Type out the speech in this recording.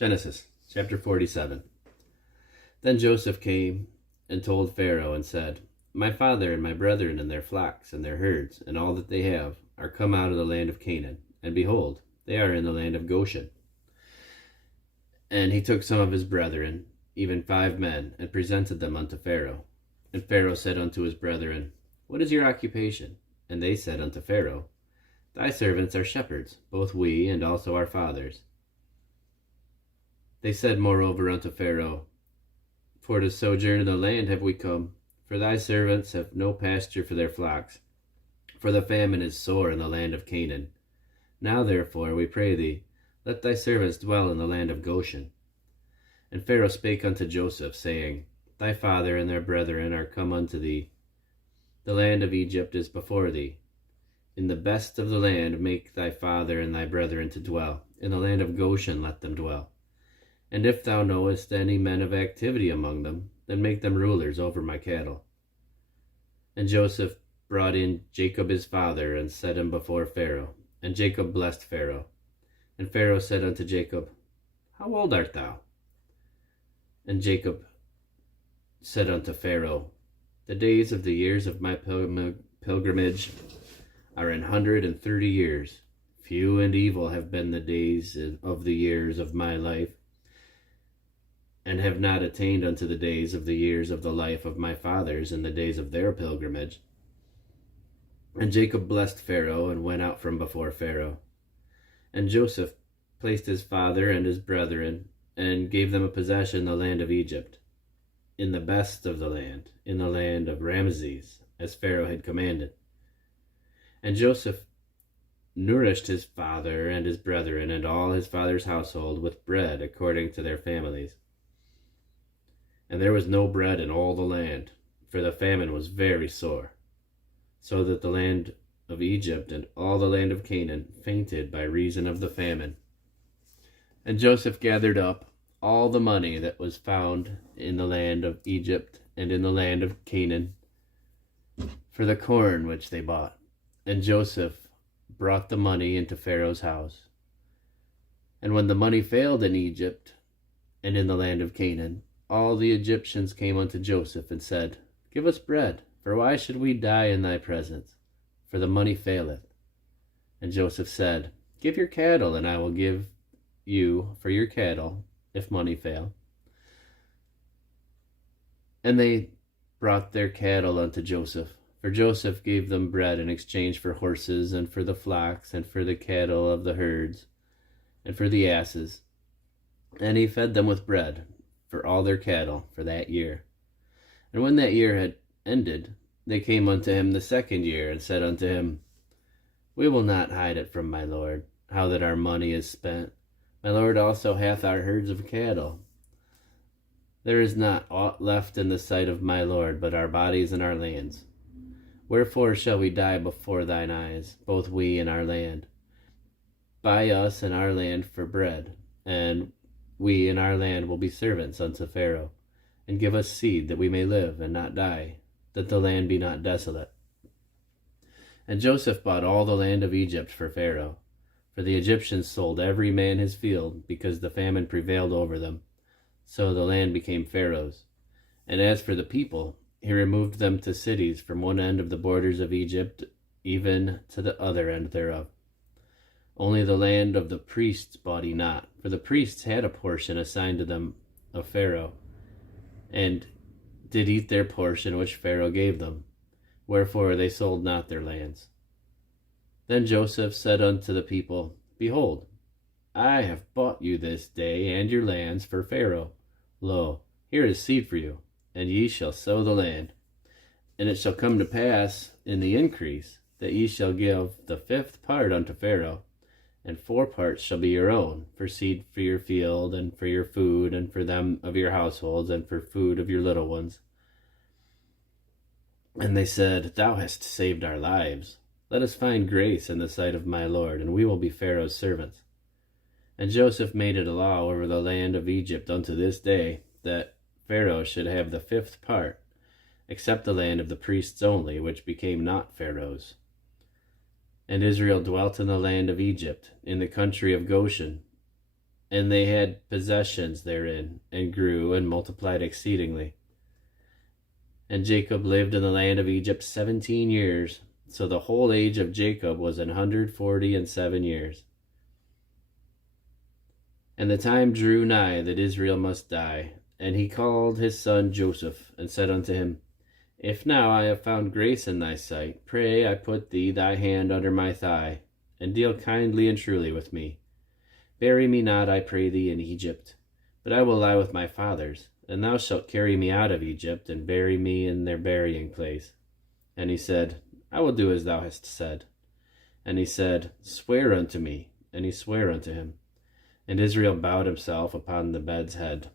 Genesis chapter 47. Then Joseph came and told Pharaoh and said, My father and my brethren and their flocks and their herds and all that they have are come out of the land of Canaan, and behold, they are in the land of Goshen. And he took some of his brethren, even 5 men, and presented them unto Pharaoh. And Pharaoh said unto his brethren, What is your occupation? And they said unto Pharaoh, Thy servants are shepherds, both we and also our fathers. They said moreover unto Pharaoh, For to sojourn in the land have we come, for thy servants have no pasture for their flocks, for the famine is sore in the land of Canaan. Now therefore, we pray thee, let thy servants dwell in the land of Goshen. And Pharaoh spake unto Joseph, saying, Thy father and their brethren are come unto thee. The land of Egypt is before thee. In the best of the land make thy father and thy brethren to dwell. In the land of Goshen let them dwell. And if thou knowest any men of activity among them, then make them rulers over my cattle. And Joseph brought in Jacob his father, and set him before Pharaoh. And Jacob blessed Pharaoh. And Pharaoh said unto Jacob, How old art thou? And Jacob said unto Pharaoh, The days of the years of my pilgrimage are 130 years. Few and evil have been the days of the years of my life, and have not attained unto the days of the years of the life of my fathers in the days of their pilgrimage. And Jacob blessed Pharaoh, and went out from before Pharaoh. And Joseph placed his father and his brethren, and gave them a possession in the land of Egypt, in the best of the land, in the land of Ramesses, as Pharaoh had commanded. And Joseph nourished his father and his brethren and all his father's household with bread according to their families. And there was no bread in all the land, for the famine was very sore, so that the land of Egypt and all the land of Canaan fainted by reason of the famine. And Joseph gathered up all the money that was found in the land of Egypt and in the land of Canaan for the corn which they bought. And Joseph brought the money into Pharaoh's house. And when the money failed in Egypt and in the land of Canaan, all the Egyptians came unto Joseph and said, Give us bread, for why should we die in thy presence? For the money faileth. And Joseph said, Give your cattle, and I will give you for your cattle, if money fail. And they brought their cattle unto Joseph, for Joseph gave them bread in exchange for horses, and for the flocks, and for the cattle of the herds, and for the asses. And he fed them with bread for all their cattle for that year. And when that year had ended, they came unto him the second year, and said unto him, We will not hide it from my lord, how that our money is spent. My lord also hath our herds of cattle. There is not aught left in the sight of my lord, but our bodies and our lands. Wherefore shall we die before thine eyes, both we and our land? Buy us and our land for bread, and we and our land will be servants unto Pharaoh, and give us seed, that we may live and not die, that the land be not desolate. And Joseph bought all the land of Egypt for Pharaoh, for the Egyptians sold every man his field, because the famine prevailed over them. So the land became Pharaoh's. And as for the people, he removed them to cities from one end of the borders of Egypt, even to the other end thereof. Only the land of the priests bought he not, for the priests had a portion assigned to them of Pharaoh, and did eat their portion which Pharaoh gave them. Wherefore they sold not their lands. Then Joseph said unto the people, Behold, I have bought you this day and your lands for Pharaoh. Lo, here is seed for you, and ye shall sow the land. And it shall come to pass in the increase, that ye shall give the 5th part unto Pharaoh, and 4 parts shall be your own, for seed for your field, and for your food, and for them of your households, and for food of your little ones. And they said, Thou hast saved our lives. Let us find grace in the sight of my lord, and we will be Pharaoh's servants. And Joseph made it a law over the land of Egypt unto this day, that Pharaoh should have the 5th part, except the land of the priests only, which became not Pharaoh's. And Israel dwelt in the land of Egypt, in the country of Goshen. and they had possessions therein, and grew and multiplied exceedingly. And Jacob lived in the land of Egypt 17 years. So the whole age of Jacob was 147 years. And the time drew nigh that Israel must die. And he called his son Joseph, and said unto him, If now I have found grace in thy sight, pray I put thee thy hand under my thigh, and deal kindly and truly with me. Bury me not, I pray thee, in Egypt, but I will lie with my fathers, and thou shalt carry me out of Egypt, and bury me in their burying place. And he said, I will do as thou hast said. And he said, Swear unto me. And he sware unto him. And Israel bowed himself upon the bed's head.